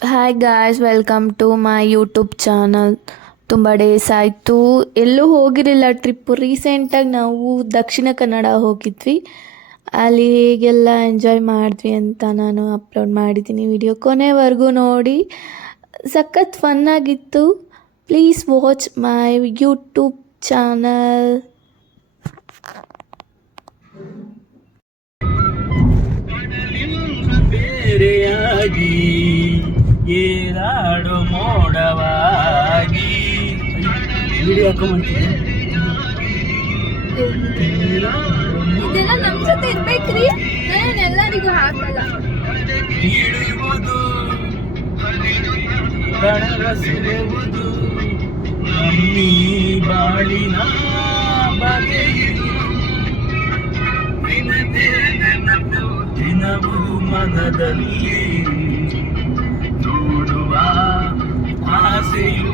Hi guys, welcome to my YouTube channel. ತುಂಬ days ಆಯಿತು, ಎಲ್ಲೂ ಹೋಗಿರಲಿಲ್ಲ ಟ್ರಿಪ್ಪು. ರೀಸೆಂಟಾಗಿ ನಾವು ದಕ್ಷಿಣ ಕನ್ನಡ ಹೋಗಿದ್ವಿ. ಅಲ್ಲಿ ಹೇಗೆಲ್ಲ ಎಂಜಾಯ್ ಮಾಡಿದ್ವಿ ಅಂತ ನಾನು ಅಪ್ಲೋಡ್ ಮಾಡಿದ್ದೀನಿ ವಿಡಿಯೋ. ಕೊನೆವರೆಗೂ ನೋಡಿ, ಸಖತ್ ಫನ್ನಾಗಿತ್ತು. Please watch my YouTube channel. ಬೇರೆಯಾಗಿ ಏನಾಡು ಮೋಡವಾಗಿ ವಿಡಿಯೋ ಇದೆಲ್ಲ ನಮ್ಮ ಜೊತೆ ಇರ್ಬೇಕ್ರಿ, ನಾನು ಎಲ್ಲರಿಗೂ ಹಾಕಲ್ಲ. ಇಳಿಯುವುದು ಕಡಲಸಿರುವುದು ನಮ್ಮಿ ಬಾಳಿನ ಬಗೆಯಿದು ದಿನವೂ ಮನದಲ್ಲಿ ನೋಡುವ ಆಸೆಯು.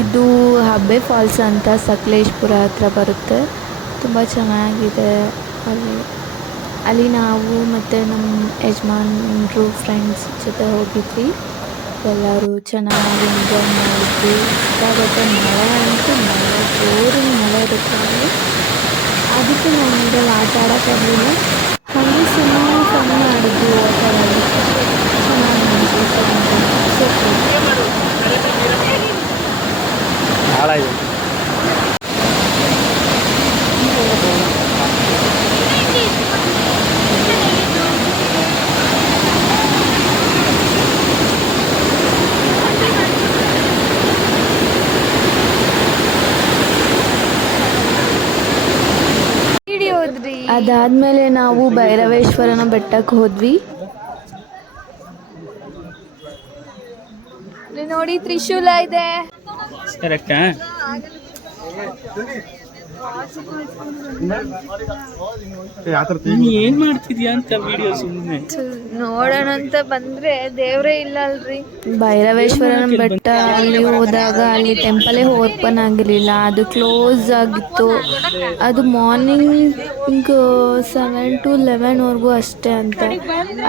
ಇದು ಹಬ್ಬೆ ಫಾಲ್ಸ್ ಅಂತ ಸಕಲೇಶ್ಪುರ ಹತ್ರ ಬರುತ್ತೆ. ತುಂಬ ಚೆನ್ನಾಗಿದೆ. ಅಲ್ಲಿ ನಾವು ಮತ್ತು ನಮ್ಮ ಯಜಮಾನ್ರು ಫ್ರೆಂಡ್ಸ್ ಜೊತೆ ಹೋಗಿದ್ವಿ. ಎಲ್ಲರೂ ಚೆನ್ನಾಗಿ ಎಂಜಾಯ್ ಮಾಡಿದ್ವಿ. ಸಿಕ್ಕಾಪಟ್ಟೆ ಮಳೆ ಅಂತೂ ಜೋರಿನ ಮಳೆ ಇರುತ್ತೆ ಅಲ್ಲಿ. ಅದಕ್ಕೆ ನಾವು ನೀರಲ್ಲಿ ಆಟ ಆಡೋಕ್ಕಾಗಲಿಲ್ಲ. ಹಾಗೆ ಸುಮ್ಮನೆ ಫನ್ ಮಾಡಿದ್ವಿ ವಾಟರಲ್ಲಿ. ಹಾಳಾಗಿದೆ. ಅದಾದಮೇಲೆ ನಾವು ಭೈರವೇಶ್ವರನ ಬೆಟ್ಟಕ್ಕೆ ಹೋದ್ವಿ. ನೋಡಿ, ತ್ರಿಶೂಲ ಇದೆ. ಕರೆಕ್ಟಾ? ಏನ್ ಮಾಡ್ತಿದ್ಯಾ ಅಂತ ವಿಡಿಯೋ ಸುಮ್ಮನೆ ನೋಡೋಣ ಅಂತ ಬಂದ್ರೆ ದೇವ್ರೇ ಇಲ್ಲ ಅಲ್ರಿ. ಭೈರವೇಶ್ವರನ ಬೆಟ್ಟ ಅಲ್ಲಿ ಹೋದಾಗ ಅಲ್ಲಿ ಟೆಂಪಲೇ ಓಪನ್ ಆಗಿರಲಿಲ್ಲ, ಅದು ಕ್ಲೋಸ್ ಆಗಿತ್ತು. ಅದು ಮಾರ್ನಿಂಗ್ 7 to 11 ಅಷ್ಟೇ ಅಂತ.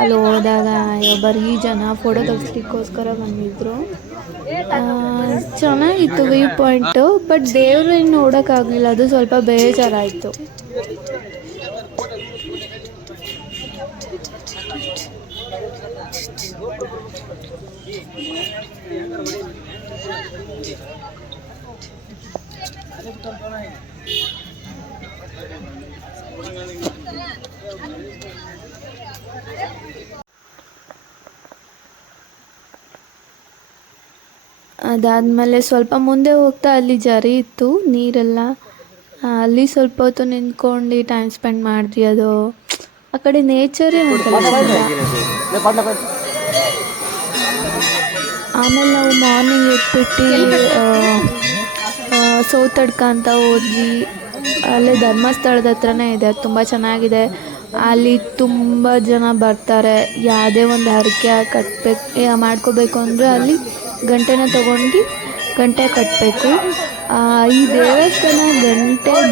ಅಲ್ಲಿ ಹೋದಾಗ ಬರೀ ಜನ ಫೋಟೋ ತೆಗಿಸ್ಲಿಕ್ಕೋಸ್ಕರ ಬಂದಿದ್ರು. ಚೆನ್ನಾಗಿತ್ತು ವ್ಯೂ ಪಾಯಿಂಟು, ಬಟ್ ದೇವ್ರನ್ನ ನೋಡೋಕ್ಕಾಗಲಿಲ್ಲ. ಅದು ಸ್ವಲ್ಪ ಬೇಜಾರಾಯಿತು. ಅದಾದಮೇಲೆ ಸ್ವಲ್ಪ ಮುಂದೆ ಹೋಗ್ತಾ ಅಲ್ಲಿ ಜರಿ ಇತ್ತು, ನೀರೆಲ್ಲ. ಅಲ್ಲಿ ಸ್ವಲ್ಪ ಹೊತ್ತು ನಿಂತ್ಕೊಂಡು ಟೈಮ್ ಸ್ಪೆಂಡ್ ಮಾಡಿದ್ವಿ. ಅದು ಆ ಕಡೆ ನೇಚರೇ ಒಂಥರ ಚಂದ. ಆಮೇಲೆ ನಾವು ಮಾರ್ನಿಂಗ್ ಎದ್ಬಿಟ್ಟು ಸೌತಡ್ಕ ಅಂತ ಹೋದ್ವಿ. ಅಲ್ಲೇ ಧರ್ಮಸ್ಥಳದ ಹತ್ರನೇ ಇದೆ, ತುಂಬ ಚೆನ್ನಾಗಿದೆ. ಅಲ್ಲಿ ತುಂಬ ಜನ ಬರ್ತಾರೆ. ಯಾವುದೇ ಒಂದು ಹರಕೆ ಮಾಡ್ಕೋಬೇಕು ಅಂದರೆ ಅಲ್ಲಿ ಗಂಟೆನ ತೊಗೊಂಡು ಗಂಟೆ ಕಟ್ಟಬೇಕು. ಈ ದೇವಸ್ಥಾನ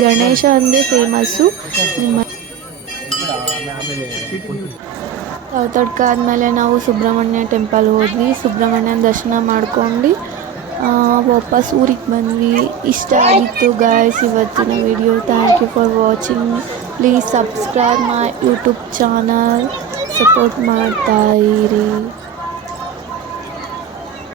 ಗಣೇಶ ಅಂದರೆ ಫೇಮಸ್ಸು. ಸೌತಡ್ಕ ಆದಮೇಲೆ ನಾವು ಸುಬ್ರಹ್ಮಣ್ಯ ಟೆಂಪಲ್ ಹೋದ್ವಿ. ಸುಬ್ರಹ್ಮಣ್ಯನ ದರ್ಶನ ಮಾಡ್ಕೊಂಡು ವಾಪಸ್ ಊರಿಗೆ ಬಂದ್ವಿ. ಇಷ್ಟ ಆಗಿತ್ತು ಗಾಯ್ಸ್ ಇವತ್ತಿನ video. Thank you for watching. Please subscribe my YouTube channel. Support ಮಾಡ್ತಾ ಇರಿ.